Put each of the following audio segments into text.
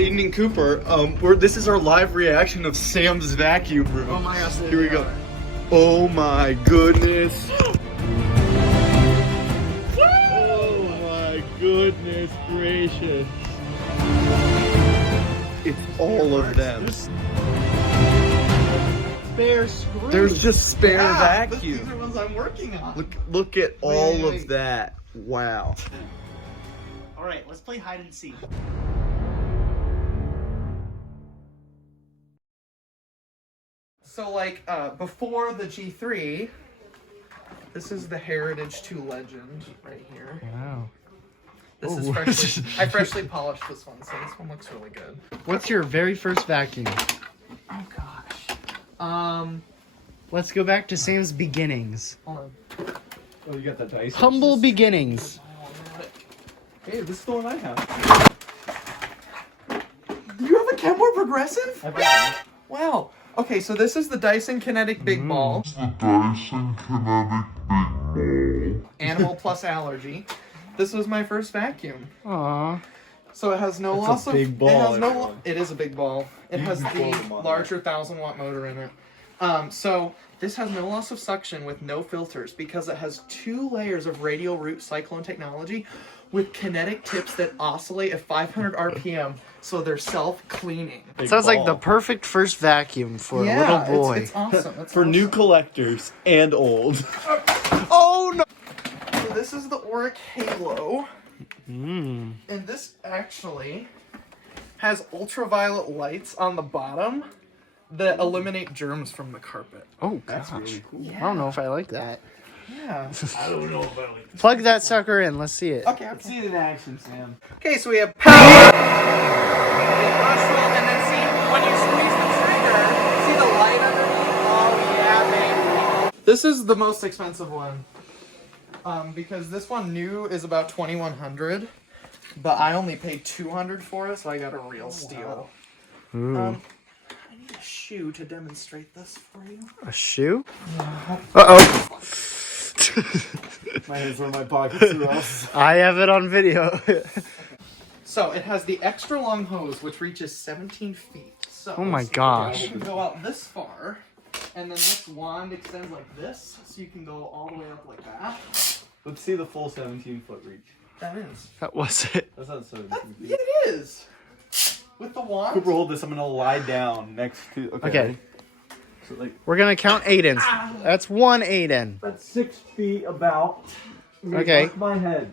Aidan and Cooper. This is our live reaction of Sam's vacuum room. Oh my gosh. Here we go. Oh my goodness. Oh my goodness gracious. It's all of them. Spare screws. There's just spare vacuum. These are ones I'm working on. Look at all of that. Wow. All right, let's play hide and seek. So like before the G3, this is the Heritage 2 Legend right here. Wow. This is freshly, I freshly polished this one, so this one looks really good. What's your very first vacuum? Oh gosh. Let's go back to Sam's beginnings. Hold on. Oh, you got that Dyson? Humble beginnings. Hey, this is the one I have. You have a Kenmore Progressive? I bet. Wow. Okay, so this is the Dyson Kinetic Big Ball. Dyson Kinetic Big Ball. Animal plus allergy. This was my first vacuum. Aww. So it has no That's loss a of. big ball, It has no. everyone. It is a big ball. It You has can the fold them on larger 1,000-watt motor in it. So this has no loss of suction with no filters because it has 2 layers of radial root cyclone technology with kinetic tips that oscillate at 500 RPM, so they're self-cleaning. Sounds like the perfect first vacuum for a little boy. It's awesome. It's For awesome. new collectors and old. Oh no! So this is the ORAC Halo. Mm. And this actually has ultraviolet lights on the bottom that eliminate germs from the carpet. Oh That's gosh. really cool. I don't know if I like that. Yeah. I don't know about it. Plug that sucker in. Let's see it. Okay, Let's see it in action, Sam. Okay, so we have power, and then see, when you squeeze the trigger, see the light underneath? Oh yeah, baby. This is the most expensive one. Because this one new is about $2,100, but I only paid $200 for it, so I got a real steal. Ooh. I need a shoe to demonstrate this for you. A shoe? Uh-oh. My hands were in my pockets or else. I have it on video. So it has the extra long hose, which reaches 17 feet. So Oh my gosh. you can go out this far, and then this wand extends like this, so you can go all the way up like that. Let's see the full 17-foot reach. That is. That was it. That's not 17 feet. Yeah, it is. With the wand. Cooper, hold this. I'm gonna lie down next to. Okay. So like We're going to count Aiden's. That's 1 Aidan. that's 6 feet about. Okay. Mark my head.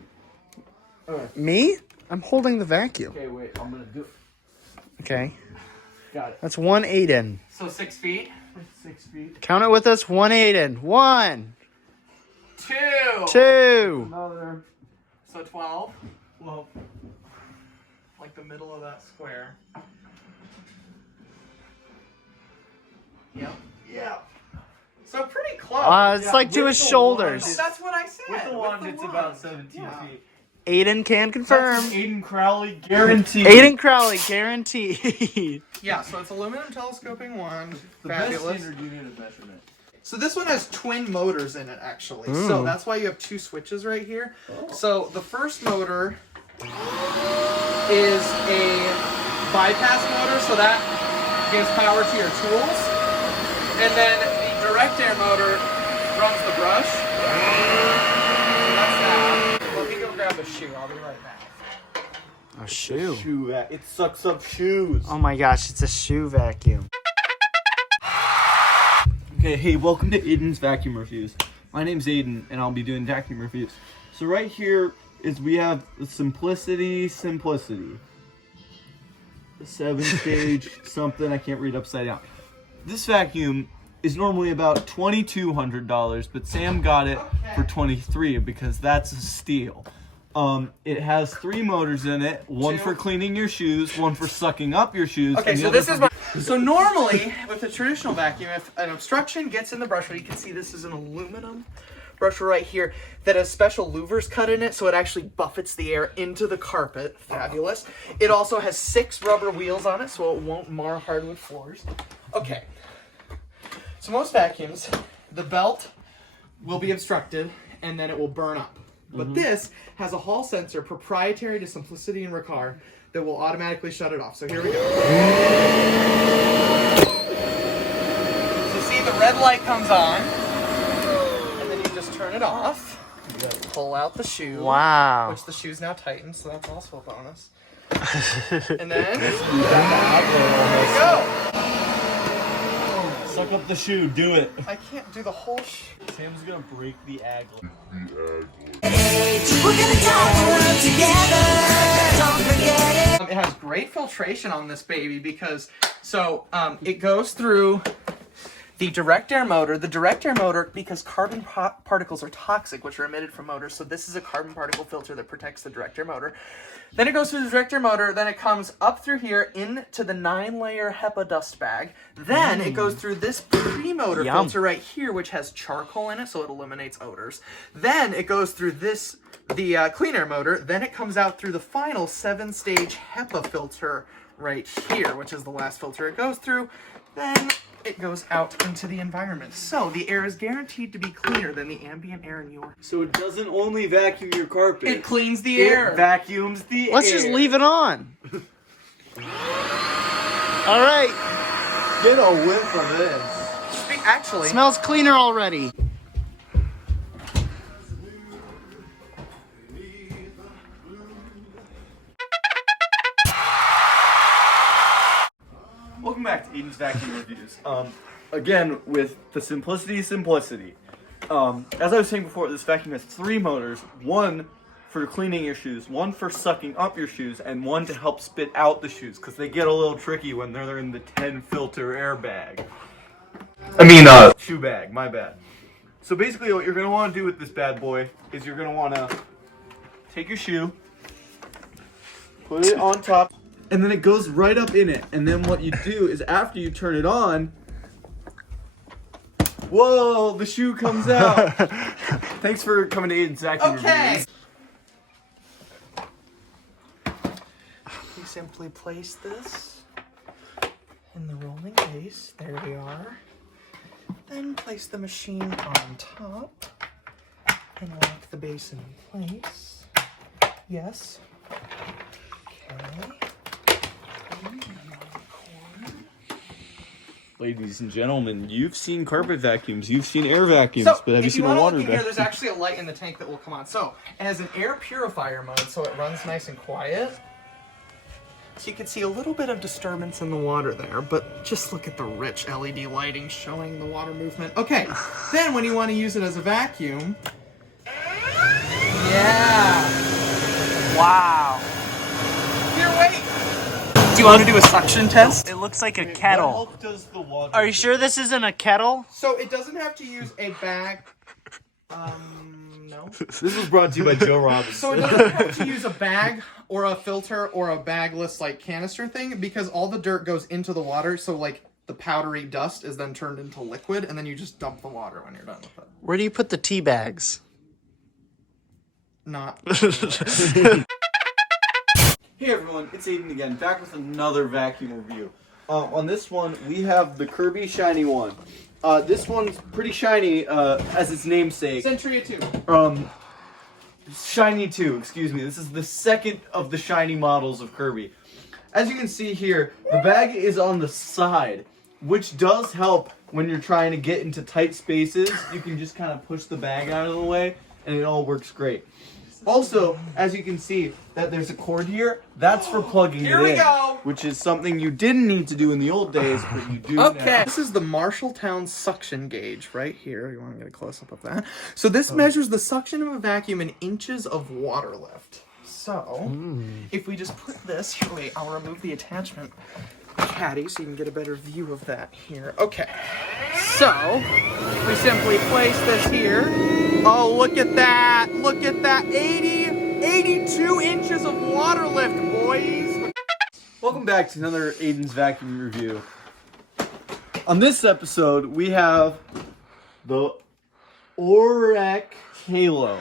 Me? I'm holding the vacuum. Okay, wait. I'm gonna do it. Okay. Got it. That's 1 Aidan. So 6 feet. 6 feet. Count it with us. 1 Aidan. 1, 2. 2. Another. So 12. Well, like the middle of that square. Yep. Yeah. So pretty close. It's like to his shoulders. That's what I said. With the wand, it's wand. about 17 Yeah. feet. Aidan can confirm. That's Aidan Crowley guaranteed. Aidan Crowley, guaranteed. Yeah, so it's aluminum telescoping wand. The best Fabulous. standard unit of measurement. So this one has twin motors in it, actually. Ooh. So that's why you have 2 switches right here. So the first motor is a bypass motor, so that gives power to your tools. And then the direct air motor runs the brush. So that's that. Let me go grab a shoe. I'll be right back. A shoe. Shoe. It sucks up shoes. Oh my gosh, it's a shoe vacuum. Okay, hey, welcome to Aidan's Vacuum Reviews. My name's Aidan, and I'll be doing vacuum reviews. So right here is we have the Simplicity. The 7-stage something I can't read upside down. This vacuum is normally about $2,200, but Sam got it for $23 because that's a steal. It has 3 motors in it, one 2. for cleaning your shoes, one for sucking up your shoes. Okay, and the so other this for- is my... So normally, with a traditional vacuum, if an obstruction gets in the brusher, you can see this is an aluminum brusher right here that has special louvers cut in it, so it actually buffets the air into the carpet. Fabulous. It also has 6 rubber wheels on it, so it won't mar hardwood floors. Okay. So most vacuums, the belt will be obstructed, and then it will burn up. But this has a hall sensor proprietary to Simplicity and Riccar that will automatically shut it off. So here we go. So see, the red light comes on, and then you just turn it off. You gotta pull out the shoe. Wow. Which the shoe's now tightened, so that's also a bonus. And then, there you go. Suck up the shoe, do it. I can't do the whole shoe. Sam's gonna break the aglet. We're gonna die together. Don't forget it. It has great filtration on this baby because, it goes through the direct air motor. The direct air motor, because carbon particles are toxic, which are emitted from motors, so this is a carbon particle filter that protects the direct air motor. Then it goes through the direct air motor, then it comes up through here into the 9-layer HEPA dust bag. Then it goes through this pre-motor filter right here, which has charcoal in it, so it eliminates odors. Then it goes through the clean air motor. Then it comes out through the final 7-stage HEPA filter right here, which is the last filter it goes through. Then it goes out into the environment. So the air is guaranteed to be cleaner than the ambient air in your... So it doesn't only vacuum your carpet. It cleans the air. It vacuums the air. Let's just leave it on. All right. Get a whiff of this. Actually... Smells cleaner already. Welcome back to Aidan's Vacuum Reviews. Again, with the simplicity. As I was saying before, this vacuum has 3 motors. One for cleaning your shoes, one for sucking up your shoes, and one to help spit out the shoes, because they get a little tricky when they're in the 10-filter air bag. Shoe bag, my bad. So basically what you're going to want to do with this bad boy is you're going to want to take your shoe, put it on top, and then it goes right up in it. And then what you do is after you turn it on, whoa, the shoe comes out. Thanks for coming to Aidan's Vacuum Reviews. We simply place this in the rolling base. There we are. Then place the machine on top and lock the base in place. Yes. Okay. Ladies and gentlemen, you've seen carpet vacuums, you've seen air vacuums, but have you seen a water vacuum? Here, there's actually a light in the tank that will come on. So, it has an air purifier mode, so it runs nice and quiet. So you can see a little bit of disturbance in the water there, but just look at the rich LED lighting showing the water movement. Okay, then when you want to use it as a vacuum, yeah. Wow. Here, wait. Do you want to do a suction test? It looks like a kettle. What help does the water Are you sure this isn't a kettle? So it doesn't have to use a bag. No. This was brought to you by Joe Robinson. So it doesn't have to use a bag or a filter or a bagless like canister thing, because all the dirt goes into the water, so like the powdery dust is then turned into liquid, and then you just dump the water when you're done with it. Where do you put the tea bags? Not. Hey everyone, it's Aidan again, back with another vacuum review. On this one, we have the Kirby shiny one. This one's pretty shiny, as its namesake. Century 2. Shiny 2, excuse me. This is the second of the shiny models of Kirby. As you can see here, the bag is on the side, which does help when you're trying to get into tight spaces. You can just kind of push the bag out of the way, and it all works great. Also, as you can see, that there's a cord here. That's for plugging it in. Here we go! Which is something you didn't need to do in the old days, but you do now. Okay, this is the Marshalltown suction gauge right here. You want to get a close-up of that? So this measures the suction of a vacuum in inches of water lift. So, if we just put this, here, wait, I'll remove the attachment caddy so you can get a better view of that here. Okay, so we simply place this here. Oh, look at that! Look at that! 82 inches of water lift, boys! Welcome back to another Aidan's Vacuum Review. On this episode, we have the ORAC Halo.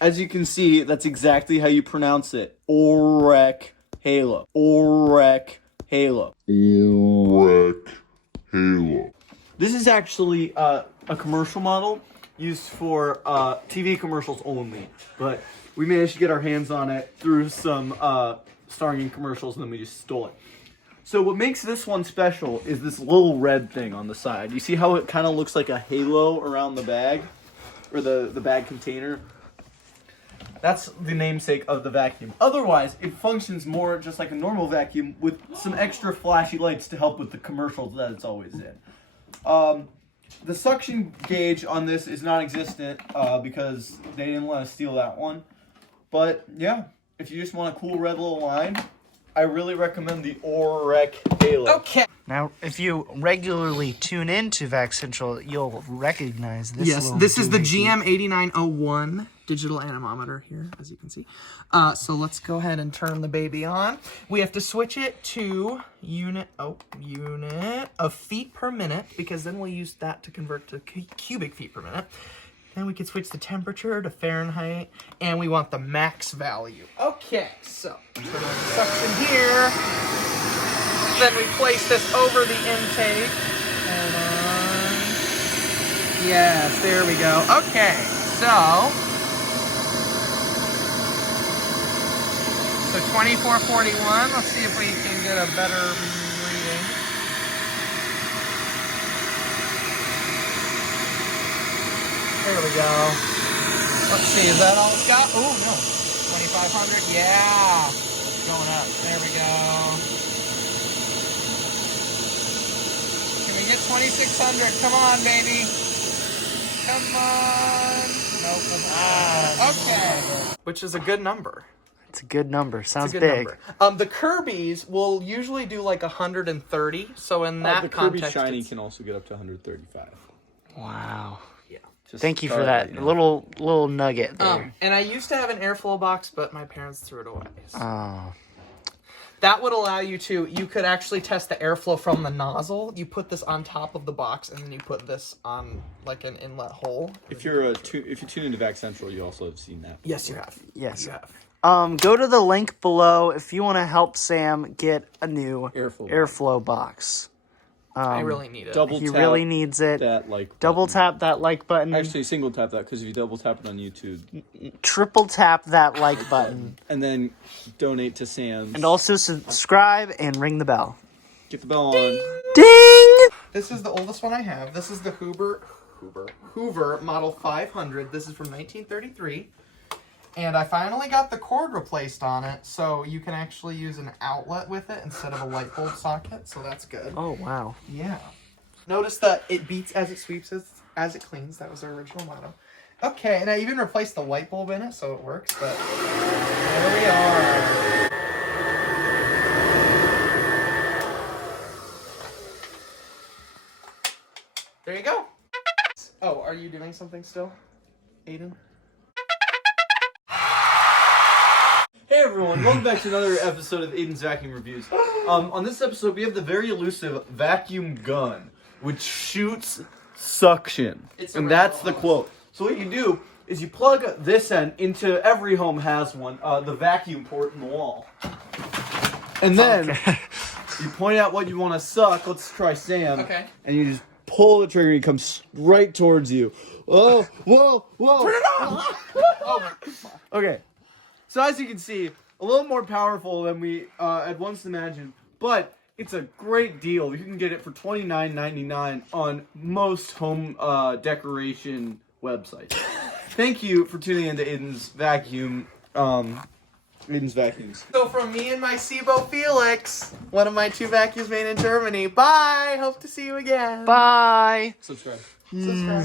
As you can see, that's exactly how you pronounce it. ORAC Halo. ORAC Halo. ORAC Halo. This is actually a commercial model. used for TV commercials only, but we managed to get our hands on it through some starring in commercials, and then we just stole it. So what makes this one special is this little red thing on the side. You see how it kind of looks like a halo around the bag, or the bag container? That's the namesake of the vacuum. Otherwise, it functions more just like a normal vacuum with some extra flashy lights to help with the commercials that it's always in. The suction gauge on this is non-existent because they didn't let us steal that one. But yeah, if you just want a cool red little line, I really recommend the ORAC Halo. Okay. Now, if you regularly tune into Vac Central, you'll recognize this. Yes, little this is the doohickey. GM8901 digital anemometer here, as you can see. So let's go ahead and turn the baby on. We have to switch it to unit of feet per minute, because then we'll use that to convert to cubic feet per minute. Then we can switch the temperature to Fahrenheit, and we want the max value. Okay, so turn on the suction here. Then we place this over the intake. Hold on. Yes, there we go. Okay, so 2441. Let's see if we can get a better reading. There we go. Let's see, is that all it's got? Oh, no. 2500. Yeah. It's going up. There we go. Can we get 2600? Come on, baby. Come on. Nope. Okay. Which is a good number. It's a good number. Sounds It's a good big. number. The Kirby's will usually do like 130. So in that The Kirby context, Shiny it's- can also get up to 135. Wow. yeah. Just Thank you for thought that I'd let you know. little nugget there. And I used to have an airflow box, but my parents threw it away. So. Oh. That would allow you could actually test the airflow from the nozzle. You put this on top of the box, and then you put this on like an inlet hole. If you tune into Vac Central, you also have seen that. Yes, you have. Yes. You have. Go to the link below if you want to help Sam get a new Airflow box. I really need it. Double He tap really needs it. that like button. Double tap that like button. Actually, single tap that, because if you double tap it on YouTube, Triple tap that like button. and then donate to Sam's, And also subscribe and ring the bell. get the bell on. Ding! This is the oldest one I have. This is the Hoover Model 500. This is from 1933. And I finally got the cord replaced on it, so you can actually use an outlet with it instead of a light bulb socket, so that's good. Oh, wow. Yeah. Notice that it beats as it sweeps, as it cleans. That was our original motto. Okay, and I even replaced the light bulb in it, so it works, but there we are. There you go. Oh, are you doing something still, Aidan? Hey everyone, welcome back to another episode of Aidan's Vacuum Reviews. On this episode, we have the very elusive vacuum gun, which shoots suction. And that's the quote. So what you do is you plug this end into, every home has one, the vacuum port in the wall. And then you point out what you want to suck. Let's try Sam. Okay. And you just pull the trigger and it comes right towards you. Oh, whoa, whoa. Turn it off! Oh, Okay. So as you can see, a little more powerful than we had once imagined, but it's a great deal. You can get it for $29.99 on most home decoration websites. Thank you for tuning into Aidan's Vacuum, Aidan's Vacuums. so from me and my SIBO Felix, one of my 2 vacuums made in Germany. Bye! Hope to see you again. Bye. Subscribe. Subscribe.